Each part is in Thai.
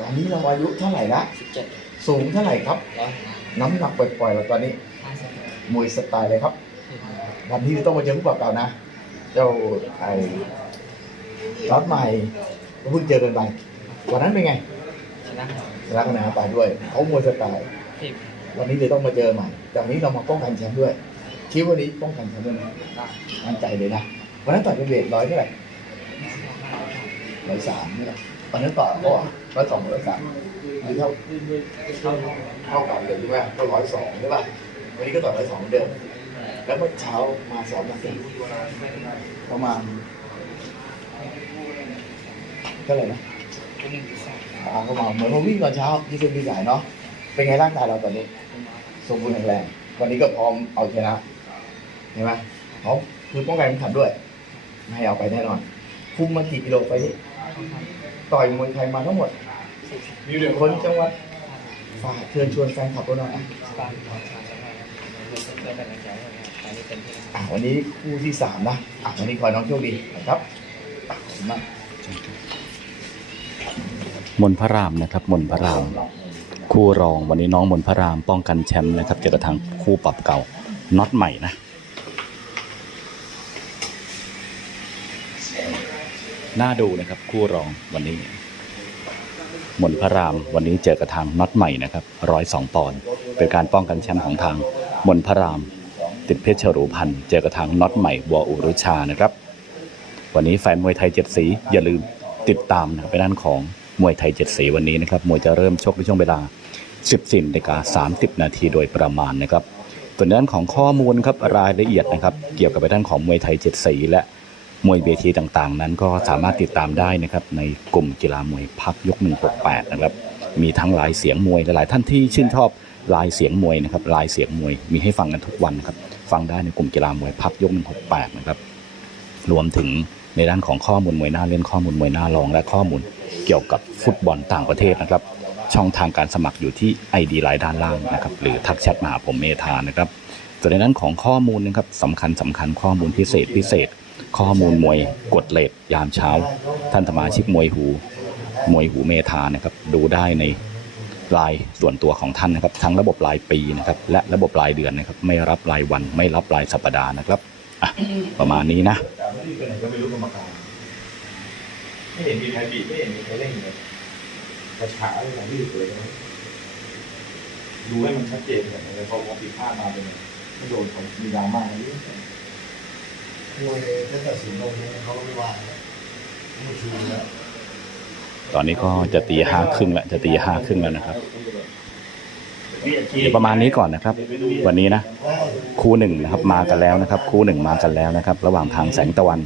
ตอนนี้เราอายุเท่าไหร่ละสิบเจ็ดสูงเท่าไหร่ครับ ร้อยน้ำหนักปล่อยๆเราตอนนี้ห้าสิบมวยสไตล์เลยครับ วันนี้ต้องมาเจอผู้ปรับเก่านะ เจ้าไอ้รถใหม่ก็เพิ่งเจอกันไปวันนั้นเป็นไงชนะชนะคะแนนไปด้วยเขามวยสไตล์สิบวันนี้เลยต้องมาเจอใหม่จากนี้เรามาป้องกันแชมป์ด้วยคิดว่านี้ป้องกันแชมป์ด้วยนะได้มั่นใจเลยนะวันนั้นต่อยเป็นเวทร้อยเท่าไหร่ร้อยสามนี่แหละ วันนั้นต่อก็ร้อยสองร้อยสามหรือเท่าเข้าเท่ากันเลยใช่ไหมก็ร้อยสองใช่ป่ะวันนี้ก็ต่อร้อยสองเดือนเดิม แล้วเมื่อเช้ามาสอนมาสี่ประมาณเท่าไหร่นะอาก็มาเหมือนเราวิ่งตอนเช้าที่ซึ่งที่สายเนาะเป็นไงร่างกายเราตอนนี้ สมบูรณ์แข็งแรงวันนี้ก็พร้อมเอาชนะเห็นไหมพร้อมคือป้องกันขันด้วยไม่ให้เอาไปแน่นอน คุมมากี่กิโลไปนี้ ต่อยมวยไทยมาทั้งหมดคนจังหวัดฝากเชิญชวนแฟนคลับเราหน่อยอะตามขอชาชนะเพื่อนเป็นกำลังใจให้ครับไปเต็มที่อะวันนี้คู่ที่สามนะอะวันนี้ขอให้น้องโชคดีนะครับอะขอบคุณมากมนต์พระรามนะครับมนต์พระราม คู่รองวันนี้น้องมนต์พระรามป้องกันแชมป์นะครับเจอกับทางคู่ปรับเก่าน็อตใหม่นะ น่าดูนะครับ คู่รองวันนี้ มนต์พระรามวันนี้เจอกับทางน็อตใหม่นะครับร้อยสองปอนด์เป็นการป้องกันแชมป์ของทางมนต์พระราม ติดเพชรฉรูพันธ์เจอกับทางน็อตใหม่บัวอุรุชานะครับ วันนี้แฟนมวยไทยเจ็ดสีอย่าลืมติดตามนะไปด้านของมวยไทยเจ็ดสีวันนี้นะครับมวยจะเริ่มชกในช่วงเวลา 14นาฬิกา30 นาทีโดยประมาณนะครับส่วนด้านของข้อมูลครับรายละเอียดนะครับ เกี่ยวกับไปด้านของมวยไทยเจ็ดสีและ มวยเวทีต่างๆ นั้นก็สามารถติดตามได้นะครับในกลุ่มกีฬามวยพักยก 168 นะครับ มีทั้งลายเสียงมวยหลายๆท่านที่ชื่นชอบลายเสียงมวยนะครับลายเสียงมวยมีให้ฟังกันทุกวันนะครับฟังได้ในกลุ่มกีฬามวยพักยก 168 นะครับรวมถึงในด้านของข้อมูลมวยหน้าเล่นข้อมูลมวยหน้ารอง และข้อมูลเกี่ยวกับฟุตบอลต่างประเทศนะครับ ช่องทางการสมัครอยู่ที่ ID ไลน์ด้านล่างนะครับหรือทักแชทมาหาผมเมธานะครับส่วนในด้านของข้อมูลนะครับสำคัญสำคัญข้อมูลพิเศษพิเศษ ข้อมูลมวยกดเลทยามเช้า ท่านสมาชิกมวยหูมวยหูเมธานะครับ ดูได้ในรายส่วนตัวของท่านนะครับ ทั้งระบบรายปีนะครับและระบบรายเดือนนะครับ ไม่รับรายวันไม่รับรายสัปดาห์นะครับอะประมาณนี้นะไหนก็ไม่รู้กรรมการไม่เห็นมีใครบีบไม่เห็นมีใครเร่งเลยกระฉาอะไรของที่เลยนะดูให้มันชัดเจนก่อนเลยพอพอผิดพลาดมาเป็นไงไม่โดนเขามีดราม่าอะไรเยอะ มวยถ้าตัดสินลงเนี่ยเขาก็ไม่ว่าไม่ชูแล้วตอนนี้ก็จะตีห้าครึ่งแล้วจะตีห้าครึ่งแล้วนะครับเดี๋ยวประมาณนี้ก่อนนะครับ วันนี้นะคู่หนึ่งนะครับมากันแล้วนะครับ คู่หนึ่งมากันแล้วนะครับ ระหว่างทางแสงตะวัน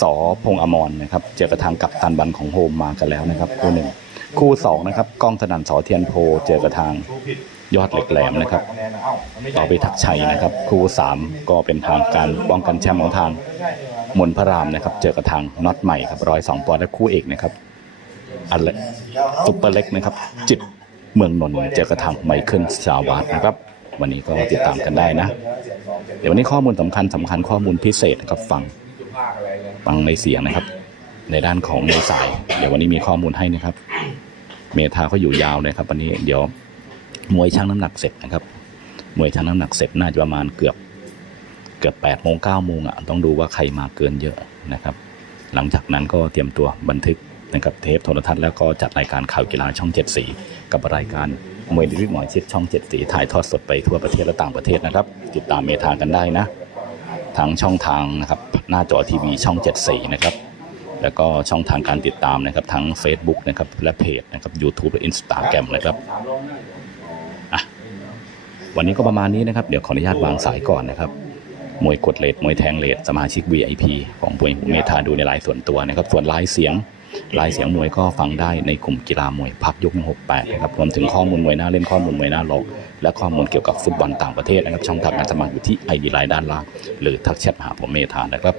สอพงอมรนะครับ เจอกับทางกับตันบันของโฮมมากันแล้วนะครับ คู่หนึ่งคู่สองนะครับกล้องสนั่นสอเทียนโพเจอกับทาง ยอดเหล็กแหลมนะครับ ต่อไปทักชัยนะครับ คู่สามก็เป็นทางการป้องกันแชมป์ของทางมนพระรามนะครับ เจอกับทางน็อตใหม่ครับร้อยสองปอนด์และคู่เอกนะครับอันเล็กซุปเปอร์เล็กนะครับ จิตเมืองนนท์เจอกระทางไมเคิลชาวาดนะครับ วันนี้ก็ติดตามกันได้นะ เดี๋ยววันนี้ข้อมูลสำคัญสำคัญข้อมูลพิเศษนะครับฟังฟังในเสียงนะครับ ในด้านของในสาย เดี๋ยววันนี้มีข้อมูลให้นะครับ เมธาเขาอยู่ยาวเลยครับ วันนี้เดี๋ยว มวยชั่งน้ำหนักเสร็จนะครับ มวยชั่งน้ำหนักเสร็จน่าจะประมาณเกือบเกือบแปดโมงเก้าโมงอะต้องดูว่าใครมาเกินเยอะนะครับ หลังจากนั้นก็เตรียมตัวบันทึกนะครับเทปโทรทัศน์แล้วก็จัดรายการข่าวกีฬาช่องเจ็ดสีกับรายการมวยดิวิหมอชิดช่องเจ็ดสีถ่ายทอดสดไปทั่วประเทศและต่างประเทศนะครับ ติดตามเมธากันได้นะทางช่องทางนะครับหน้าจอทีวีช่องเจ็ดสีนะครับแล้วก็ช่องทางการติดตามนะครับทั้ง Facebook นะครับและเพจนะครับ YouTube และ Instagram นะครับ วันนี้ก็ประมาณนี้นะครับ เดี๋ยวขออนุญาตวางสายก่อนนะครับ มวยกดเลทมวยแทงเลทสมาชิก VIP ของมวยหูเมธาดูในไลน์ส่วนตัวนะครับ ส่วนไลน์เสียงไลน์เสียงมวยก็ฟังได้ในกลุ่มกีฬามวยพักยก168นะครับรวมถึงข้อมูลมวยหน้าเล่นข้อมูลมวยหน้าลงและข้อมูลเกี่ยวกับฟุตบอลต่างประเทศนะครับช่องทางการสมัครอยู่ที่ไอดีไลน์ด้านล่าง หรือทักแชทหาผมเมธานะครับ